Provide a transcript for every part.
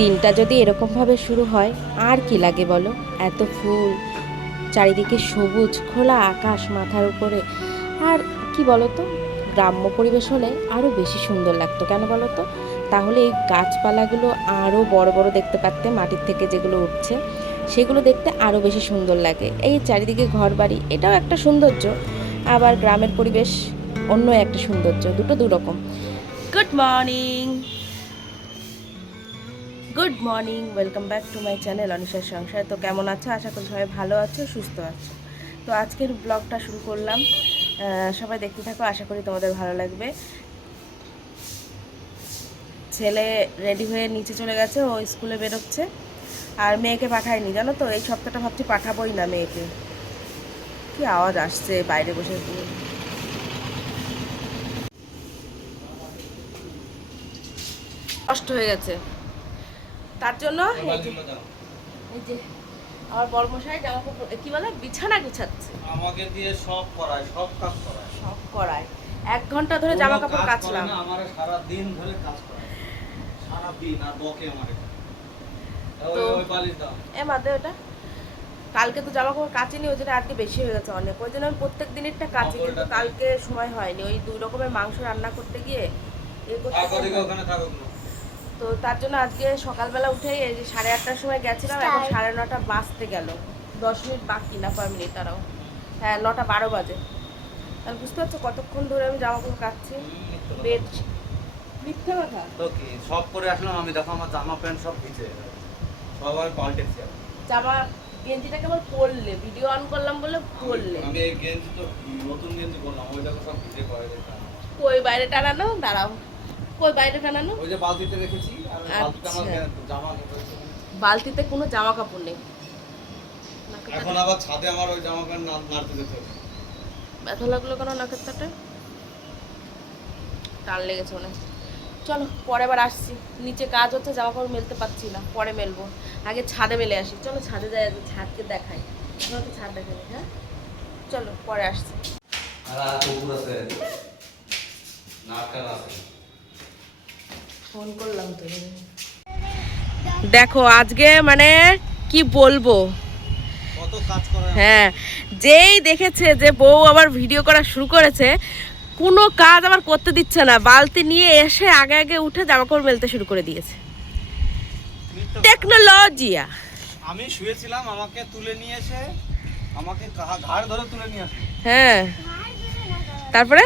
দিনটা যদি এরকমভাবে শুরু হয়, আর কি লাগে বলো? এত ফুল, চারিদিকে সবুজ, খোলা আকাশ মাথার উপরে। আর কি বলো তো গ্রাম্য পরিবেশ হলে আরও বেশি সুন্দর লাগতো, কেন বলো তো তাহলে এই গাছপালাগুলো আরও বড় বড় দেখতে পারতে, মাটির থেকে যেগুলো উঠছে, সেগুলো দেখতে আরও বেশি সুন্দর লাগে। এই চারিদিকে ঘর বাড়ি এটাও একটা সৌন্দর্য। আবার গ্রামের পরিবেশ অন্য একটা সৌন্দর্য, দুটো দু রকম good morning good morning, welcome back to my channel অনিশার সংসার। তো কেমন আছো? আশা করি সবাই ভালো আছো, সুস্থ আছো। তো আজকের ব্লগটা শুরু করলাম। সবাই দেখতে থাকো, আশা করি তোমাদের ভালো লাগবে। ছেলে রেডি হয়ে নিচে চলে গেছে, ও স্কুলে বেরোচ্ছে। আর মেয়েকে পাঠায়নি, জানো তো? এই সপ্তাহটা ভাবছি পাঠাবোই না মেয়েকে। কি আওয়াজ আসছে বাইরে বসে? কষ্ট হয়ে গেছে। তার জন্য এই যে আমার বড়মশাই জামা কাপড় কি বলে? বিছানা গুছাচ্ছে। আমাকে দিয়ে সব করায় সব কাজ করায়। সব করায়। এক ঘণ্টা ধরে জামা কাপড় কাচলাম। আমারে সারা দিন ধরে কাজ করায়। সারা দিন আর বকে আমারে। এ মাদে ওটা। কালকে তো জামা কাপড় কাচিনি ওই জন্য আজকে বেশি হয়ে গেছে অনেক। ওই জন্য আমি প্রত্যেক দিনেরটা কাচি কিন্তু কালকে সময় হয়নি। ওই দুই রকমের মাংস রান্না করতে গিয়ে এ করতে ওখানে থাকুক না। তো তার জন্য আজকে সকালবেলা উঠে এই যে সাড়ে আটটার সময় গেছিলাম এখন সাড়ে নটা বাজতে গেল। দশ মিনিট বাকি না পাঁচ মিনিট তারাও হ্যাঁ নটা বারো বাজে। তাহলে বুঝতে পারছ কতক্ষণ ধরে আমি জামা কাপড় কাচ্ছি? বেড মিথ্যে কথা? তো কি সব করে আসলাম আমি দেখো আমার জামা প্যান্ট সব ভিজে। সব আমি পাল্টেছি। জামা গেঞ্জিটা কেবল পরলে ভিডিও অন করলাম বলে পরলে। আমি এই গেঞ্জি তো নতুন গেঞ্জি করলাম ওই দেখো সব ভিজে করে কই বাইরে টানানো দাঁড়াও। কই বাইরে টানানো ওই যে বালতিতে রেখেছি আর বালতিতে আমার আচ্ছা। জামা। বালতিতে কোনো জামা কাপড় নেই? এখন আবার ছাদে আমার ওই জামা প্যান্ট নাড়তে যেতে হবে। ব্যথা লাগল কেন নাকের টান লেগেছে মনে চলো পরে আবার আসছি। নিচে কাজ হচ্ছে জামা কাপড় মেলতে পারছি না। পরে মেলবো। আগে ছাদে মেলে আসি। চলো ছাদে যাই ছাদকে দেখাই। এখনও তো ছাদ দেখাই হ্যাঁ? চলো পরে আসছি। আর আছে। নাটকার আছে। ফোন করলাম তো দেখো আজকে মানে কি বলব? কত কাজ করে হ্যাঁ যেই দেখেছে যে বউ আবার ভিডিও করা শুরু করেছে কোনো কাজ আবার করতে দিচ্ছে না। বালতি নিয়ে এসে আগে আগে উঠে জামা কাপড় মেলতে শুরু করে দিয়েছে। টেকনোলজিয়া। আমি শুয়েছিলাম আমাকে তুলে নিয়ে এসে আমাকে ঘাড় ধরে তুলে নিয়ে আসে হ্যাঁ। তারপরে?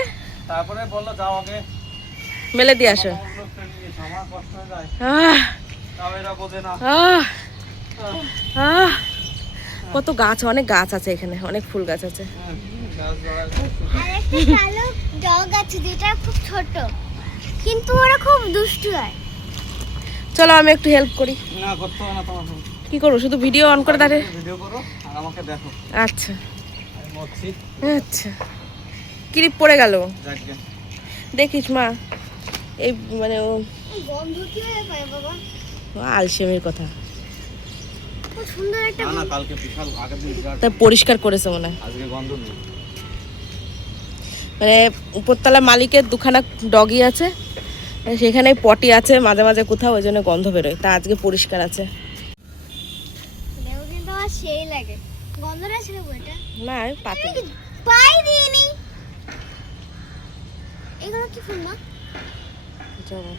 তারপরে বলল যাও আগে মেলে দিয়ে আসো। কত গাছ অনেক গাছ আছে এখানে অনেক ফুল গাছ আছে। গাছ জড়ায়। আর একটা কালো ডগ আছে যেটা খুব ছোট কিন্তু ওরা খুব দুষ্টু হয়। চলো আমি একটু হেল্প করি। না করতে না তোমার কি করব শুধু ভিডিও অন করে দাঁড়িয়ে? ভিডিও করো আর আমাকে দেখো। আচ্ছা। আচ্ছা। ক্লিপ পড়ে গেল। দেখিস মা। এই মানে ও গন্ধ কি পায় বাবা আলসেমির কথা। খুব সুন্দর একটা না না কালকে বিশাল আগের দিন বিরাট তা পরিষ্কার করেছে মনে হয়। আজকে গন্ধ নেই। মানে উপরতলা মালিকের দুখানা ডগি আছে সেখানে পটি আছে মাঝে মাঝে কোথাও ওই জন্য গন্ধ বেরোয়। তা আজকে পরিষ্কার আছে। দেখো কিন্তু আমার সেই লাগে। গন্ধটা ছিল বইটা না পাতি পাই দিইনি এগুলো কি ফুল মা? জবা।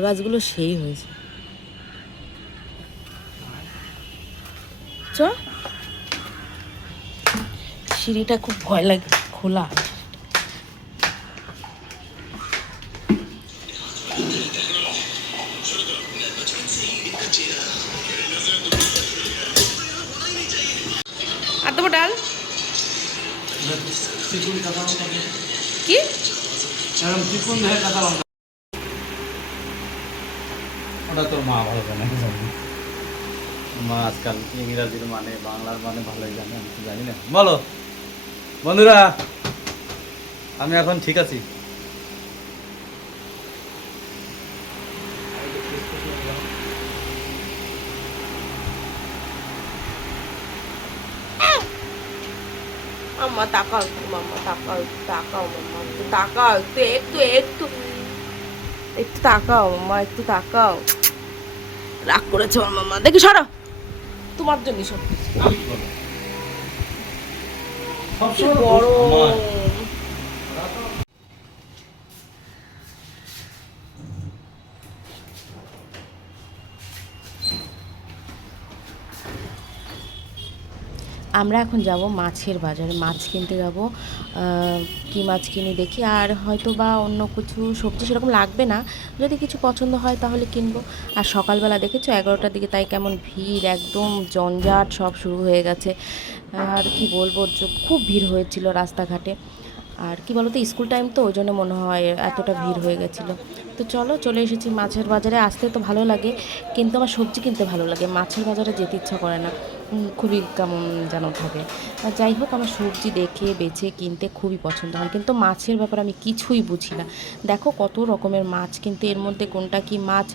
গাছগুলো সেই হয়েছে। চ। সিঁড়িটা খুব ভয় লাগে খোলা। কি? ওটা তোর মা ভালো জানে। মা আজকাল ইংরাজির মানে বাংলার মানে ভালোই জানে আমি তো জানি না। বলো। বন্ধুরা আমি এখন ঠিক আছি। আম্মা তাকাও একটু মাম্মা তাকাও একটু তাকাও মাম্মা একটু একটু একটু একটু। একটু তাকাও মাম্মা একটু তাকাও। রাগ করেছে আমার মাম্মা। দেখি সরো। তোমার জন্য সব কিছু। বড়। আমার। এখন যাব মাছের বাজারে। মাছ কিনতে যাব। কি মাছ কিনি দেখি। আর হয়তো বা অন্য কিছু সবজি সেরকম লাগবে না। যদি কিছু পছন্দ হয় তাহলে কিনবো। আর সকালবেলা দেখেছ? এগারোটার দিকে তাই কেমন ভিড়, একদম জঞ্জাট সব শুরু হয়ে গেছে। আর কি বলব খুব ভিড় হয়েছিল রাস্তাঘাটে। আর কি বলতো, স্কুল টাইম তো, ওই জন্য মনে হয় এতটা ভিড় হয়ে গেছিল। তো চলো, চলে এসেছি মাছের বাজারে। আসতে তো ভালো লাগে, কিন্তু আমার সবজি কিনতে ভালো লাগে। মাছের বাজারে যেতে ইচ্ছা করে না। খুবই কেমন যেন থাকে। যাই হোক, আমার সবজি দেখে, বেছে, কিনতে খুবই পছন্দ হয়। কিন্তু মাছের ব্যাপারে আমি কিছুই বুঝি না। দেখো কত রকমের মাছ, কিন্তু এর মধ্যে কোনটা কি মাছ,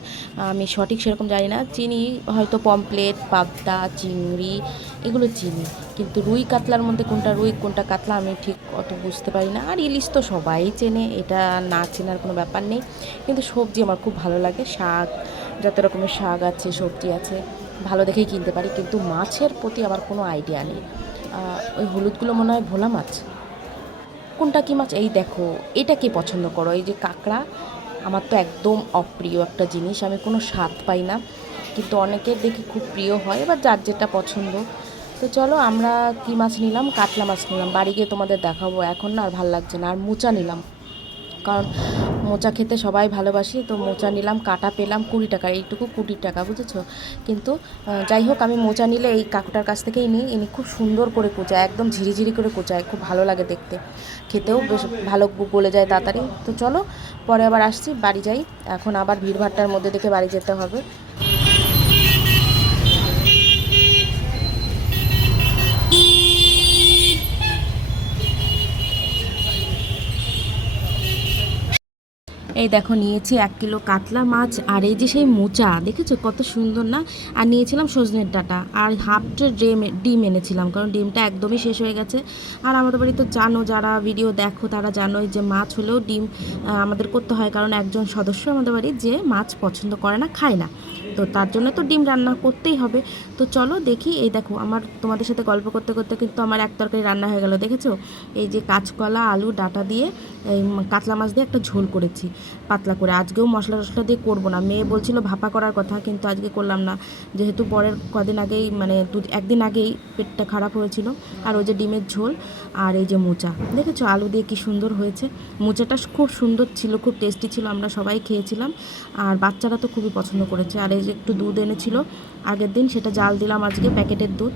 আমি সঠিক সেরকম জানি না। চিনি, হয়তো পমপ্লেট পাবদা, চিংড়ি, এগুলো চিনি। কিন্তু রুই কাতলার মধ্যে কোনটা রুই, কোনটা কাতলা, আমি ঠিক অত বুঝতে পারি না। আর ইলিশ তো সবাই চেনে, এটা না চেনার কোনো ব্যাপার নেই। কিন্তু সবজি আমার খুব ভালো লাগে। শাক, যত রকমের শাক আছে, সবজি আছে। ভালো দেখেই কিনতে পারি, কিন্তু মাছের প্রতি আমার কোনো আইডিয়া নেই। ওই হলুদগুলো মনে হয় ভোলা মাছ। কোনটা কি মাছ? এই দেখো, এটা কি পছন্দ করো? এই যে কাঁকড়া, আমার তো একদম অপ্রিয় একটা জিনিস, আমি কোনো স্বাদ পাই না, কিন্তু অনেকের দেখি খুব প্রিয় হয়, এবার যার যেটা পছন্দ। তো চলো, আমরা কি মাছ নিলাম? কাতলা মাছ নিলাম। বাড়ি গিয়ে তোমাদের দেখাবো। এখন না আর ভালো লাগছে না, আর মোচা নিলাম। কারণ মোচা খেতে সবাই ভালোবাসি, তো মোচা নিলাম, কাটা পেলাম কুড়ি টাকা, এইটুকু কুড়ি টাকা, বুঝেছ? কিন্তু যাই হোক, আমি মোচা নিলে এই কাকুটার কাছ থেকেই নিই, ইনি খুব সুন্দর করে কোচায়, একদম ঝিরিঝিরি করে কোচায়, খুব ভালো লাগে দেখতে। খেতেও বেশ ভালো গলে যায় তাড়াতাড়ি। তো চলো, পরে আবার আসছি, বাড়ি যাই। এখন আবার ভিড়ভাট্টার মধ্যে দেখে বাড়ি যেতে হবে। এই দেখো, নিয়েছি এক কিলো কাতলা মাছ আর এই যে সেই মোচা, দেখেছ কত সুন্দর না? আর নিয়েছিলাম সজনের ডাটা আর হাফ ট্রে ডিম ডিম এনেছিলাম, কারণ ডিমটা একদমই শেষ হয়ে গেছে। আর আমাদের বাড়ি তো জানো, যারা ভিডিও দেখো, তারা জানোই যে মাছ হলেও ডিম আমাদের করতে হয়, কারণ একজন সদস্য আমাদের বাড়ি যে মাছ পছন্দ করে না, খায় না। তো তার জন্য তো ডিম রান্না করতেই হবে। তো চলো দেখি, এই দেখো আমার তোমাদের সাথে গল্প করতে করতে কিন্তু আমার এক তরকারি রান্না হয়ে গেল, দেখেছ? এই যে কাঁচকলা, আলু, ডাটা দিয়ে এই কাতলা মাছ দিয়ে একটা ঝোল করেছি, পাতলা করে। আজকেও মশলা টশলা দিয়ে করব না। মেয়ে বলছিল ভাপা করার কথা, কিন্তু আজকে করলাম না। যেহেতু পরের কদিন আগেই মানে দু, একদিন আগেই পেটটা খারাপ হয়েছিল। আর ওই যে ডিমের ঝোল আর এই যে মোচা। দেখেছ আলু দিয়ে কি সুন্দর হয়েছে? মোচাটা খুব সুন্দর ছিল, খুব টেস্টি ছিল, আমরা সবাই খেয়েছিলাম। আর বাচ্চারা তো খুবই পছন্দ করেছে। আর এই যে একটু দুধ এনেছিল, আগের দিন সেটা জাল দিলাম আজকে, প্যাকেটের দুধ।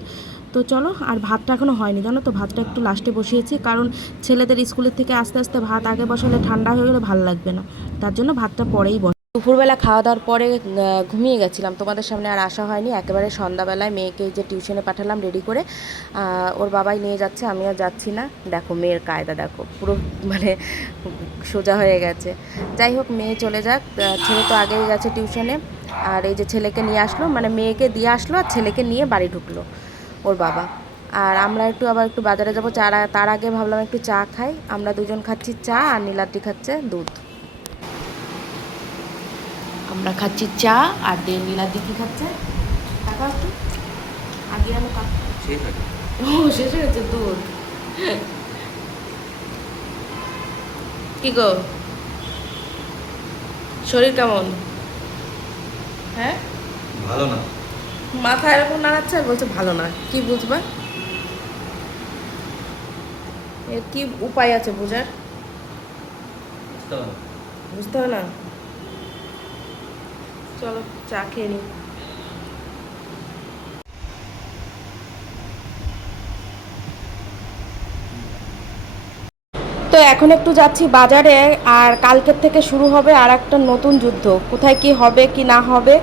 তো চলো, আর ভাতটা এখনও হয়নি, জানো তো? ভাতটা একটু লাস্টে বসিয়েছি, কারণ ছেলেদের স্কুলের থেকে আস্তে আস্তে ভাত আগে বসালে ঠান্ডা হয়ে গেলে ভালো লাগবে না। তার জন্য ভাতটা পরেই বস দুপুরবেলা খাওয়া দাওয়ার পরে ঘুমিয়ে গেছিলাম। তোমাদের সামনে আর আসা হয়নি। একেবারে সন্ধ্যাবেলায় মেয়েকে যে টিউশনে পাঠালাম রেডি করে। ওর বাবাই নিয়ে যাচ্ছে, আমি আর যাচ্ছি না। দেখো, মেয়ের কায়দা, দেখো। পুরো মানে সোজা হয়ে গেছে। যাই হোক, মেয়ে চলে যাক। ছেলে তো আগেই গেছে টিউশনে আর এই যে ছেলেকে নিয়ে আসলো মানে মেয়েকে দিয়ে আসলো আর ছেলেকে নিয়ে বাড়ি ঢুকলো ওর বাবা। আর আমরা একটু আবার একটু বাজারে যাব চার তার আগে ভাবলাম একটু চা খাই। আমরা দুজন খাচ্ছি চা আর নীলাদ্রি খাচ্ছে দুধ। আমরা খাচ্ছি চা আর দে নীলাদ্রি কি খাচ্ছে? টাকা একটু। আগে আমি ও শেষ দুধ। কি গো? শরীর কেমন? হ্যাঁ? ভালো না। মাথা এরকম নাড়াচ্ছে আর বলছে ভালো না। কি বুঝবা? এর কি উপায় আছে বোঝার? বুঝতে বুঝতে হবে না? চলো চা খেয়ে নিই তো এখন একটু যাচ্ছি বাজারে আর কালকের থেকে শুরু হবে আর একটা নতুন যুদ্ধ। কোথায় কি হবে, কি না হবে,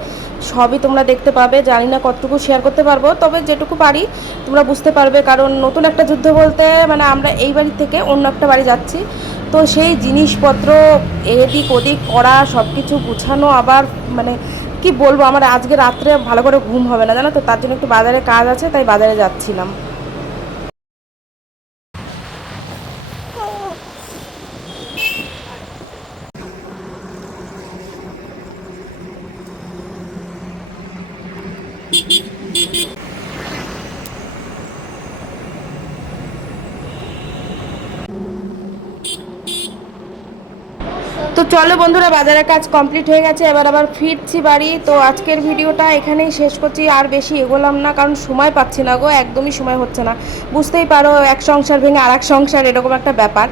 সবই তোমরা দেখতে পাবে। জানি না কতটুকু শেয়ার করতে পারব, তবে যেটুকু পারি তোমরা বুঝতে পারবে। কারণ নতুন একটা যুদ্ধ বলতে মানে আমরা এই বাড়ি থেকে অন্য একটা বাড়ি যাচ্ছি। তো সেই জিনিসপত্র, এদিক ওদিক করা সব কিছু গুছানো আবার মানে কি বলব, আমার আজকে রাত্রে ভালো করে ঘুম হবে না, জানো তো? তার জন্য একটু বাজারে কাজ আছে, তাই বাজারে যাচ্ছিলাম তো চলো বন্ধুরা বাজারের কাজ কমপ্লিট হয়ে গেছে, এবার আবার ফিরছি বাড়ি। তো আজকের ভিডিওটা এখানেই শেষ করছি, আর বেশি এগোলাম না, কারণ সময় পাচ্ছি না গো, একদমই সময় হচ্ছে না। বুঝতেই পারো, এক সংসার ভেঙে আর এক সংসার এরকম একটা ব্যাপার।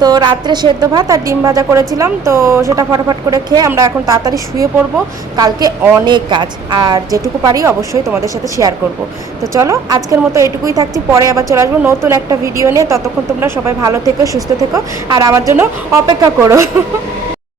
তো রাত্রে সেদ্ধ ভাত আর ডিম ভাজা করেছিলাম, তো সেটা ফটাফট করে খেয়ে আমরা এখন তাড়াতাড়ি শুয়ে পড়ব। কালকে অনেক কাজ, আর যেটুকু পারি অবশ্যই তোমাদের সাথে শেয়ার করব। তো চলো, আজকের মতো এটুকুই থাকছি, পরে আবার চলে আসব নতুন একটা ভিডিও নিয়ে। ততক্ষণ তোমরা সবাই ভালো থেকো, সুস্থ থেকো, আর আমার জন্য অপেক্ষা করো।